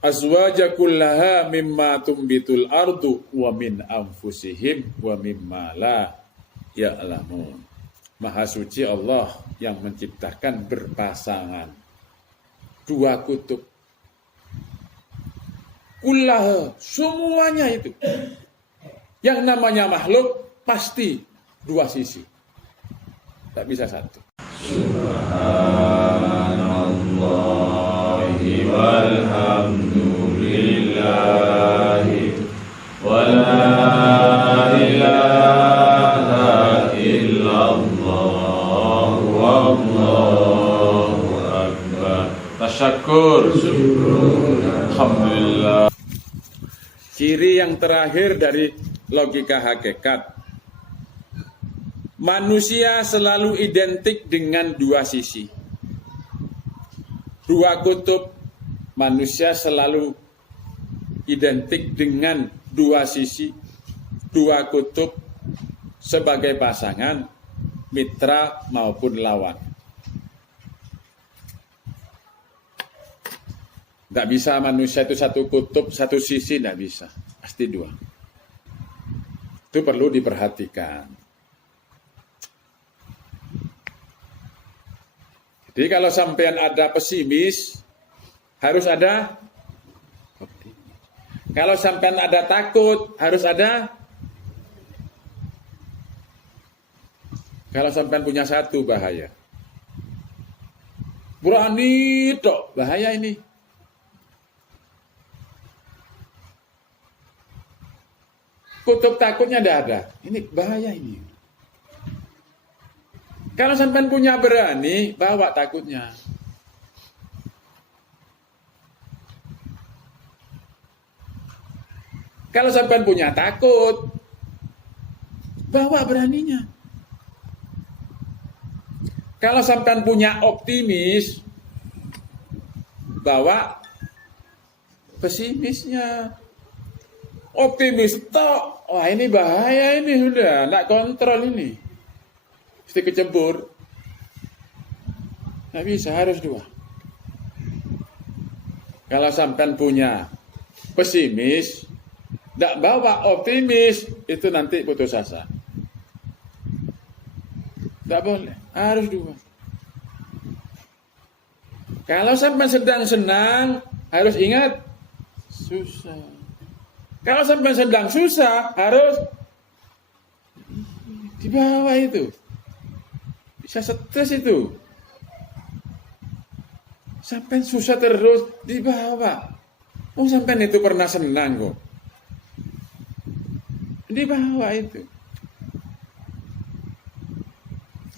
azwaja kullaha mimma tumbitul ardu wa min anfusihim wa mimma la ya'lamun. Maha suci Allah yang menciptakan berpasangan dua kutub. Kullaha, semuanya itu. Yang namanya makhluk pasti dua sisi. Tak bisa satu. Subhanallahi walhamdulillahi wa la ilaha illallah wallahu akbar. Tasyakur. Alhamdulillah. Ciri yang terakhir dari logika hakikat. Manusia selalu identik dengan dua sisi. Dua kutub. Manusia selalu identik dengan dua sisi, dua kutub sebagai pasangan, mitra maupun lawan. Tidak bisa manusia itu satu kutub, satu sisi, tidak bisa. Pasti dua. Itu perlu diperhatikan. Jadi kalau sampean ada pesimis, harus ada optimis. Kalau sampean ada takut, harus ada. Kalau sampean punya satu, bahaya. Berani tok, bahaya ini. Kutub takutnya tidak ada. Ini bahaya ini. Kalau sampai punya berani, bawa takutnya. Kalau sampai punya takut, bawa beraninya. Kalau sampai punya optimis, bawa pesimisnya. Optimis tok, wah ini bahaya ini sudah, tidak kontrol ini. Mesti kecebur. Tidak bisa, harus dua. Kalau sampai punya pesimis, tidak bawa optimis, itu nanti putus asa. Tidak boleh, harus dua. Kalau sampai sedang senang, harus ingat, susah. Kalau sampai sedang susah, harus di bawah itu. Bisa stres itu. Sampai susah terus, di bawah. Oh, sampai itu pernah senang kok. Di bawah itu.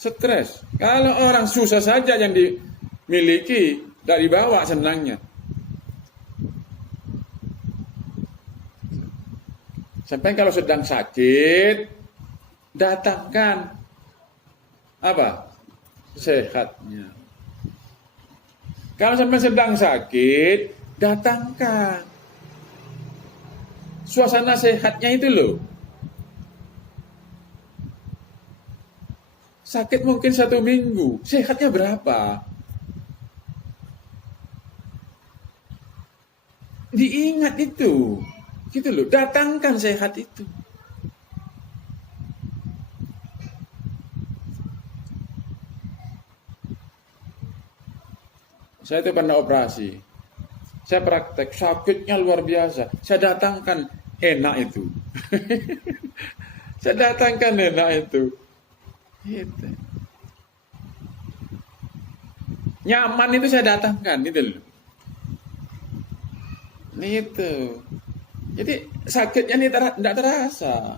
Stres. Kalau orang susah saja yang dimiliki, dari bawah senangnya. Sampai kalau sedang sakit, datangkan apa? Sehatnya. Kalau sampai sedang sakit, datangkan suasana sehatnya itu loh. Sakit mungkin 1 minggu, sehatnya berapa? Diingat itu. Gitu loh, datangkan sehat itu. Saya itu pernah operasi. Saya praktek, sakitnya luar biasa. Saya datangkan enak itu. Saya datangkan enak itu. Gitu. Nyaman itu saya datangkan, gitu loh. Itu. Jadi sakitnya ini tidak terasa.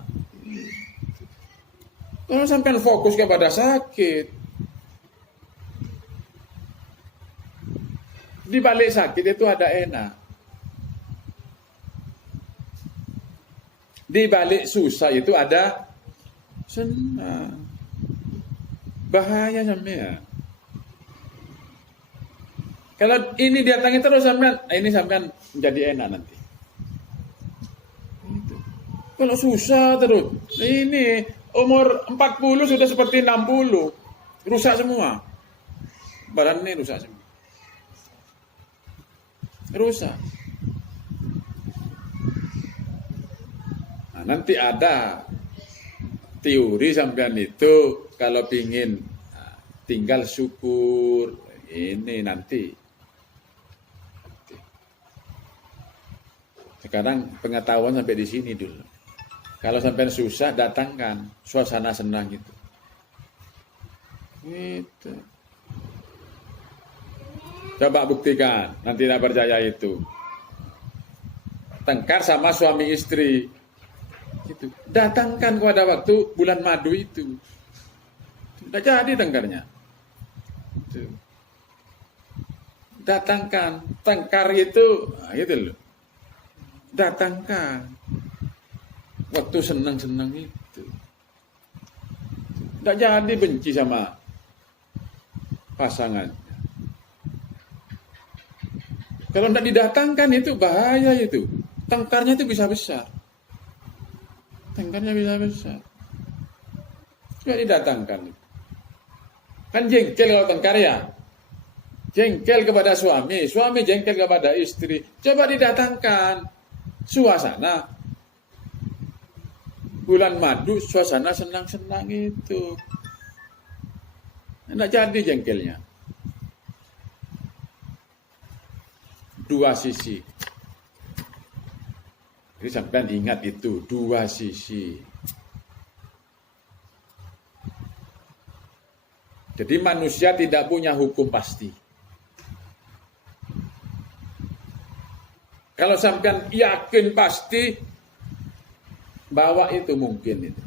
Kalau sampai fokus kepada sakit, di balik sakit itu ada enak. Di balik susah itu ada senang. Bahaya sampean. Kalau ini datangi terus sampean, ini sampean menjadi enak nanti. Kalau susah terus, ini umur 40 sudah seperti 60, rusak semua. Badan ini rusak semua. Rusak. nanti ada teori sampean itu kalau pingin tinggal syukur ini nanti. Sekarang pengetahuan sampai di sini dulu. Kalau sampean susah datangkan suasana senang gitu. Gitu. Coba buktikan, nanti tidak percaya itu. Tengkar sama suami istri. Gitu. Datangkan pada waktu bulan madu itu. Tidak jadi tengkarnya. Gitu. Datangkan, tengkar itu, nah, gitu loh. Datangkan. Waktu senang-senang itu. Tidak jadi benci sama pasangan. Kalau tidak didatangkan itu bahaya itu. Tengkarnya itu bisa besar. Tengkarnya bisa besar. Tidak didatangkan. Kan jengkel kalau tengkar ya. Jengkel kepada suami. Suami jengkel kepada istri. Coba didatangkan. Suasana. Bulan madu suasana senang-senang itu. Tidak jadi jengkelnya. Dua sisi. Jadi sampai ingat itu, dua sisi. Jadi manusia tidak punya hukum pasti. Kalau sampai yakin pasti bahwa itu mungkin itu.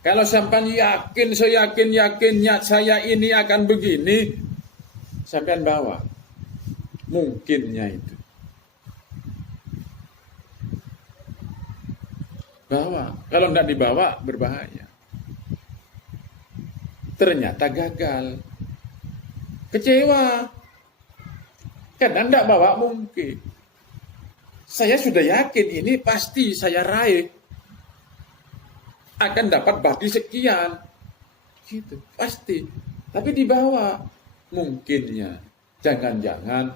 Kalau sampai yakin, seyakin-yakinnya saya ini akan begini, sampai bawa mungkinnya itu. Bawa. Kalau tidak dibawa berbahaya. Ternyata gagal. Kecewa. Karena tidak bawa mungkin. Saya sudah yakin ini pasti saya raih. Akan dapat bagi sekian. Gitu, pasti. Tapi dibawa mungkinnya. Jangan-jangan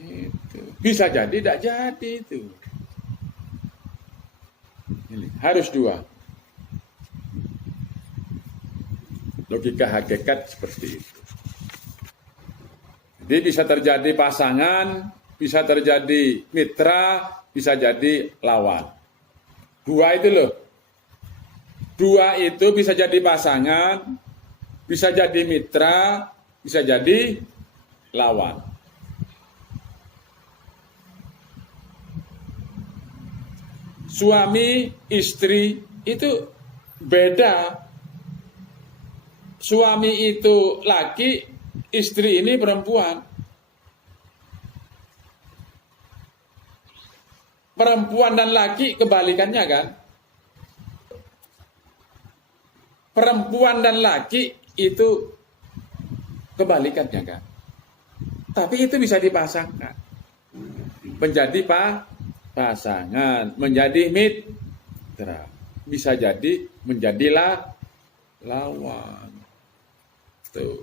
itu. Bisa jadi tidak jadi itu. Ini harus dua. Logika hakikat seperti itu. Jadi bisa terjadi pasangan, bisa terjadi mitra, bisa jadi lawan. Dua itu loh. Dua itu bisa jadi pasangan, bisa jadi mitra, bisa jadi lawan. Suami, istri itu beda. Suami itu laki, istri ini perempuan. Perempuan dan laki kebalikannya kan? Perempuan dan laki itu kebalikannya kan? Tapi itu bisa dipasangkan. Menjadi pasangan, menjadi mitra. Bisa jadi menjadilah lawan. Tuh.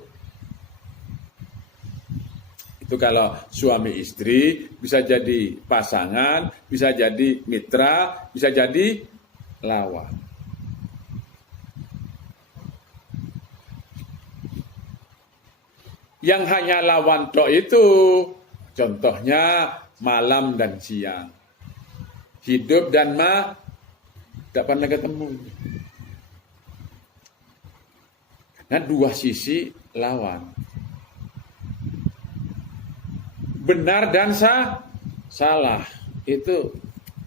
Itu kalau suami istri bisa jadi pasangan, bisa jadi mitra, bisa jadi lawan. Yang hanya lawan tok itu, contohnya malam dan siang. Hidup dan tidak pernah ketemu. Nah, dua sisi lawan. Benar dan salah. Itu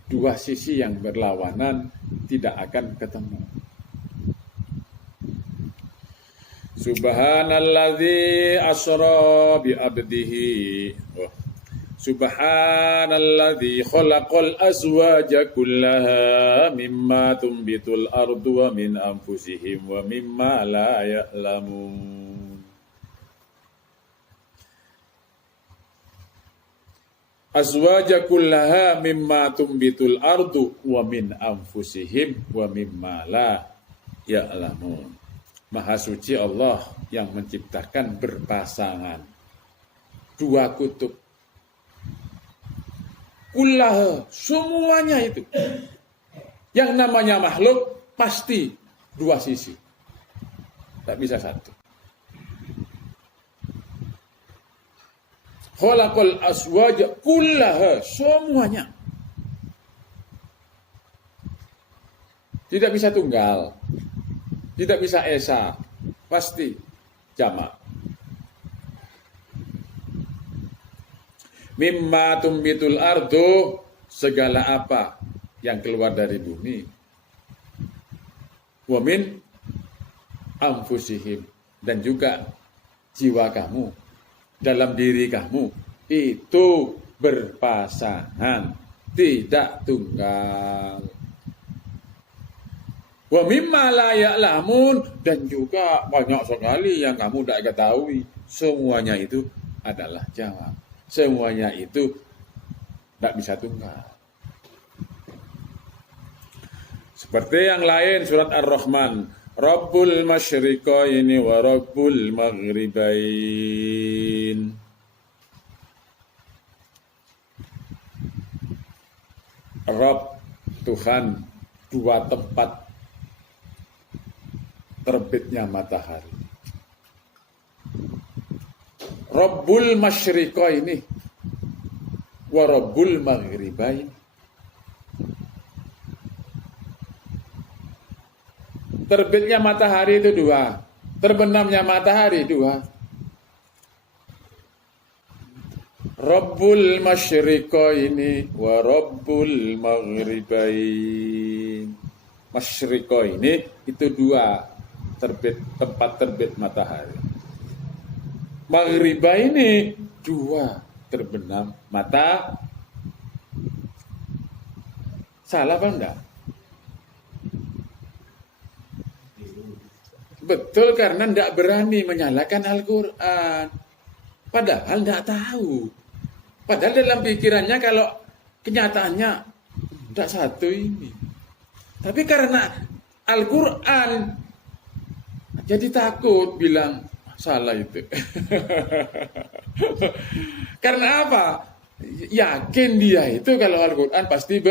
dua sisi yang berlawanan tidak akan ketemu. Subhanalladzi asra bi abdihi. Subhanalladzi khalaqal azwaja kullaha mimma tumbitul ardu wa min anfusihim wa mimma la ya'lamun. Azwaja kullaha mimma tumbitul ardu wa min anfusihim wa mimma la ya'lamun. Maha suci Allah yang menciptakan berpasangan. Dua kutub. kullah, semuanya itu. Yang namanya makhluk pasti dua sisi. Tak bisa satu. Khalaqal aswaja kullaha, semuanya. Tidak bisa tunggal. Tidak bisa esa. Pasti jamak. Mimma tumbitul ardu, segala apa yang keluar dari bumi. Wa min anfusihim, dan juga jiwa kamu, dalam diri kamu itu berpasangan, tidak tunggal. Wa mimma la ya'lamun, dan juga banyak sekali yang kamu tidak ketahui. Semuanya itu adalah jawab. Semuanya itu tidak bisa tunggal. Seperti yang lain surat Ar-Rahman, Rabbul masyriqaini wa Rabbul maghribain. Rabb, Tuhan dua tempat terbitnya matahari. Rabbul masyriqaini wa Rabbul maghribain. Terbitnya matahari itu dua, terbenamnya matahari dua. Rabbul masyriqaini wa Rabbul maghribain. Masyriqaini itu dua, tempat terbit matahari. Maghribaini dua, terbenam mata. Salah apa enggak? Betul, karena enggak berani menyalahkan Al-Quran. Padahal enggak tahu. Padahal dalam pikirannya kalau kenyataannya enggak satu ini. Tapi karena Al-Quran jadi takut bilang salah itu. Karena apa? Yakin dia itu kalau Al-Quran pasti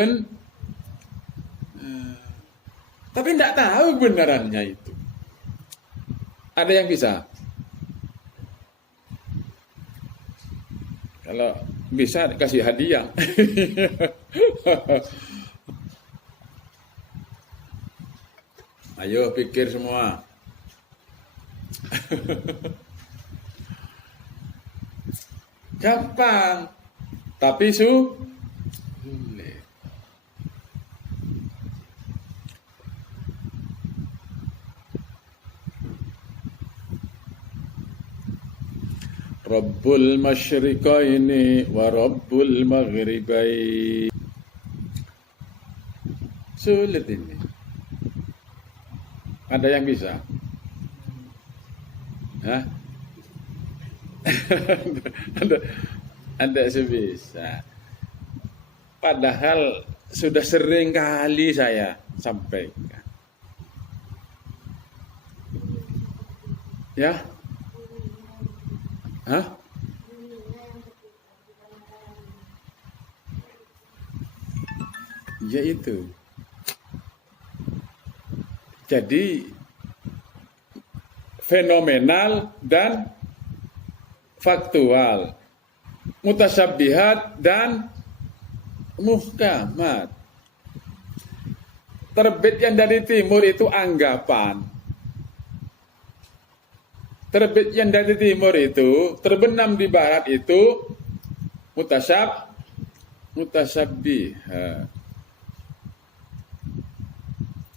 tapi tidak tahu kebenarannya itu. Ada yang bisa? Kalau bisa kasih hadiah. Ayo pikir semua. Gampang, tapi sulit. Rabbul masyriqaini wa Rabbul maghribain. Sulit ini. Ada yang bisa? Hah? Ada sebisa. Padahal sudah sering kali saya sampaikan. Ya? Hah? Ya itu. Jadi fenomenal dan faktual, mutasyabihat dan muhkamat. Terbit yang dari timur itu anggapan. Terbit yang dari timur itu, terbenam di barat itu mutasyabihat.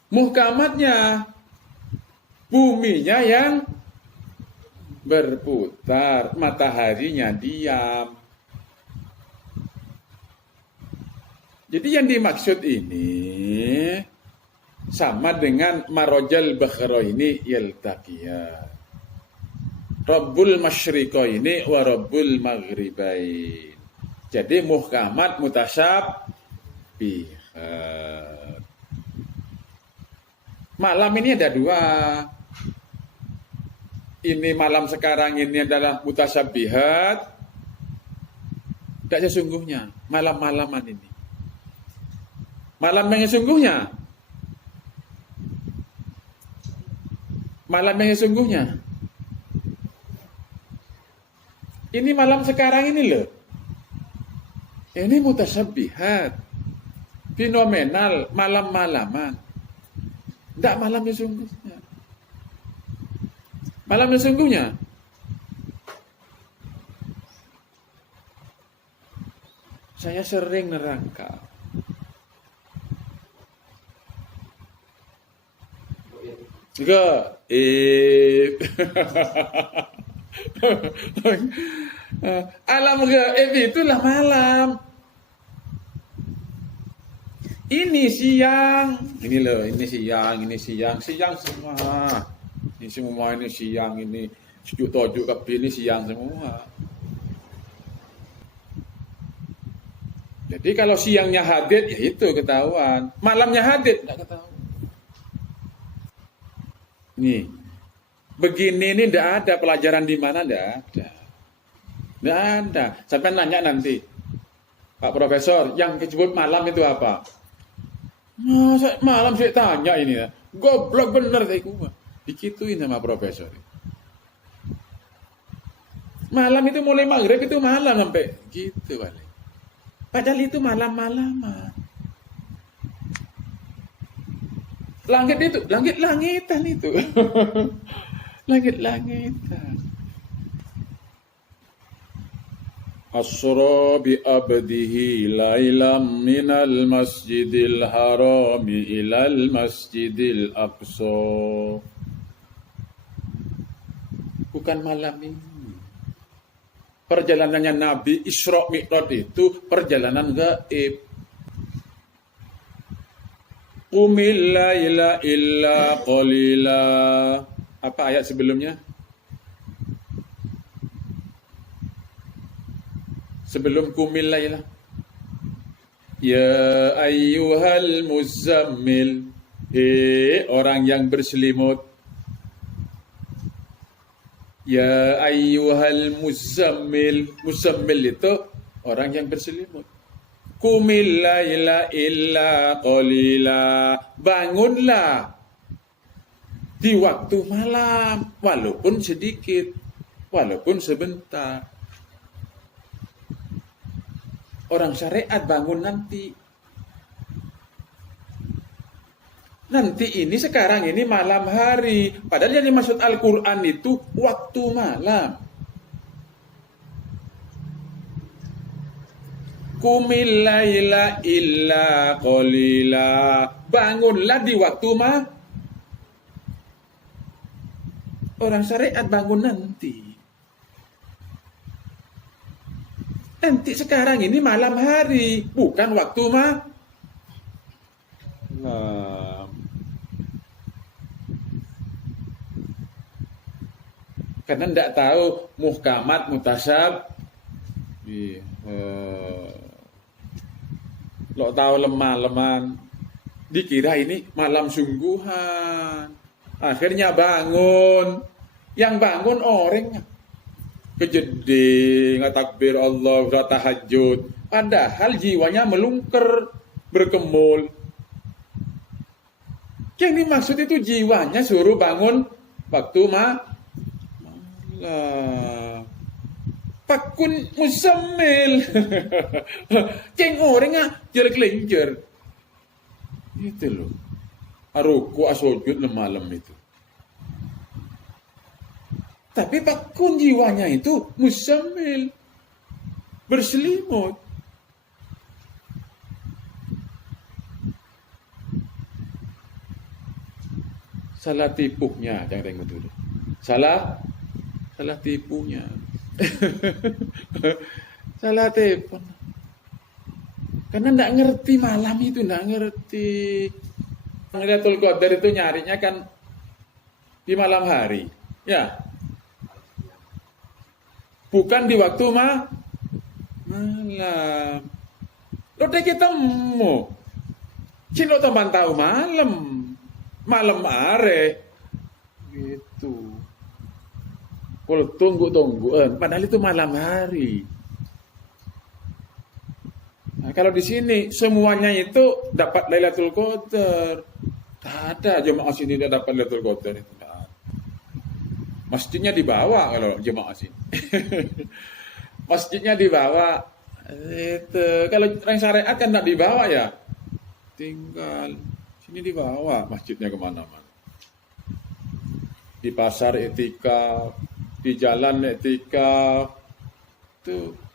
Muhkamatnya buminya yang berputar, mataharinya diam. Jadi yang dimaksud ini sama dengan marojal bakhraini yaltaqiyah. Rabbul masyriqaini wa Rabbul maghribain. Jadi muhkamat mutasyabihat. Malam ini ada dua. Ini malam sekarang ini adalah mutasyabihat. Tidak sesungguhnya malam-malaman ini. Malam yang sesungguhnya. Malam yang sesungguhnya. Ini malam sekarang ini loh. Ini mutasyabihat. Fenomenal malam-malaman. Tidak malam yang sesungguhnya. Malam yang sesungguhnya. Saya sering nerangkan. Juga, alam gaib itulah malam. Ini siang, ini loh, ini siang semua. Ini semua ini siang, ini sejuk tojuk kabeh ini siang semua. Jadi kalau siangnya hadid, ya itu ketahuan. Malamnya hadid, tidak ketahuan. Nih, begini ini tidak ada pelajaran di mana, tidak ada. Tidak ada. Sampai nanya nanti, Pak Profesor, yang disebut malam itu apa? Nah, malam saya tanya ini ya. Goblok bener saya kuat. Dikituin sama Profesor. Malam itu mulai maghrib itu malam sampai gitu balik. Padahal itu malam-malaman. Langit itu, langit-langitan itu. Langit-langitan. Asra bi abdihi lailam minal masjidil harami ilal masjidil aqsa. Bukan malam ini. Perjalanannya Nabi Isra Mi'raj itu perjalanan gaib. Qumil laila illa qalila. Apa ayat sebelumnya? Sebelum qumil laila. Ya ayyuhal muzammil. Hei orang yang berselimut. Ya ayyuhal muzammil. Muzammil itu orang yang berselimut. Qumil laila illa qalila. Bangunlah di waktu malam, walaupun sedikit, walaupun sebentar. Orang syariat bangun nanti. Nanti ini sekarang ini malam hari. Padahal yang dimaksud Al-Quran itu waktu malam. Qumil laila illa qalila. Bangunlah di waktu orang syariat bangun nanti. Nanti sekarang ini malam hari, bukan waktu malam. Karena tidak tahu muhkamat mutasyab. Lo tahu lemah-leman, dikira ini malam sungguhan. Akhirnya bangun. Yang bangun orangnya kejeding, takbir Allah, tahajud. Padahal jiwanya melungker, berkemul. Yang dimaksud itu jiwanya suruh bangun waktu malam. Pakun musamil. Ceng orangnya jelek-lenjer. Itu loh. Aruku asojud malam itu. Tapi pakun jiwanya itu musamil. Berselimut. Salah tipunya, jangan tengok dulu. Salah tipunya. Salah tipu. Karena enggak ngerti malam itu, enggak ngerti. Lailatul Qadar itu nyarinya kan di malam hari. Ya. Bukan di waktu malam. Lo udah ketemu. Cino teman tahu malam. Malam are. Gitu. Kalau tunggu, padahal itu malam hari. kalau di sini semuanya itu dapat Lailatul Qadar. Tak ada jemaah sini tidak dapat Lailatul Qadar itu. Tak ada. Masjidnya dibawa kalau jemaah sini. Masjidnya dibawa. Itu kalau orang syariat kan tidak dibawa ya. Tinggal sini dibawa masjidnya kemana-mana. Di pasar etika, di jalan etika, tuh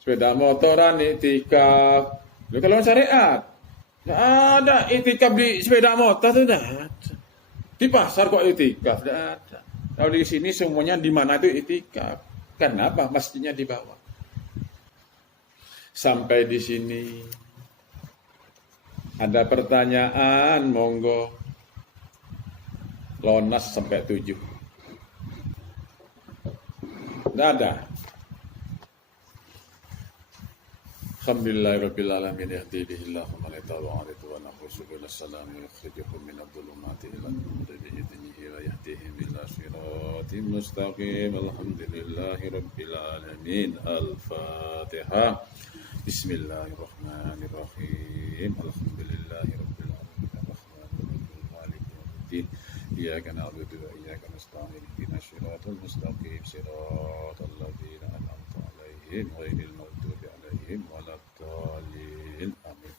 sepeda motoran etika. Kalau syariat tidak ada etika di sepeda motor tuh tidak ada. Di pasar kok etika tidak ada. Kalau di sini semuanya di mana itu etika. Kenapa masjidnya di bawah? Sampai di sini ada pertanyaan, monggo. Lonas sampai 7. Tidak ada. Alhamdulillahirabbil alamin yahdi bihillahu man yatawa wa nahsu bil salam yukhrijuhum min adh-dhulumati ila an-nur bi idnihi wa yahdihim ila siratin mustaqim. Alhamdulillahirabbil alamin. Al-Fatihah. Bismillahirrahmanirrahim. Alhamdulillahirabbil alamin. Arrahmanirrahim. Maliki yaumiddin. Iyyaka na'budu wa iyyaka nasta'in. Ihdinas siratal mustaqim. Siratal ladzina an'amta 'alaihim ghairil maghdubi 'alaihim waladdallin. Amin.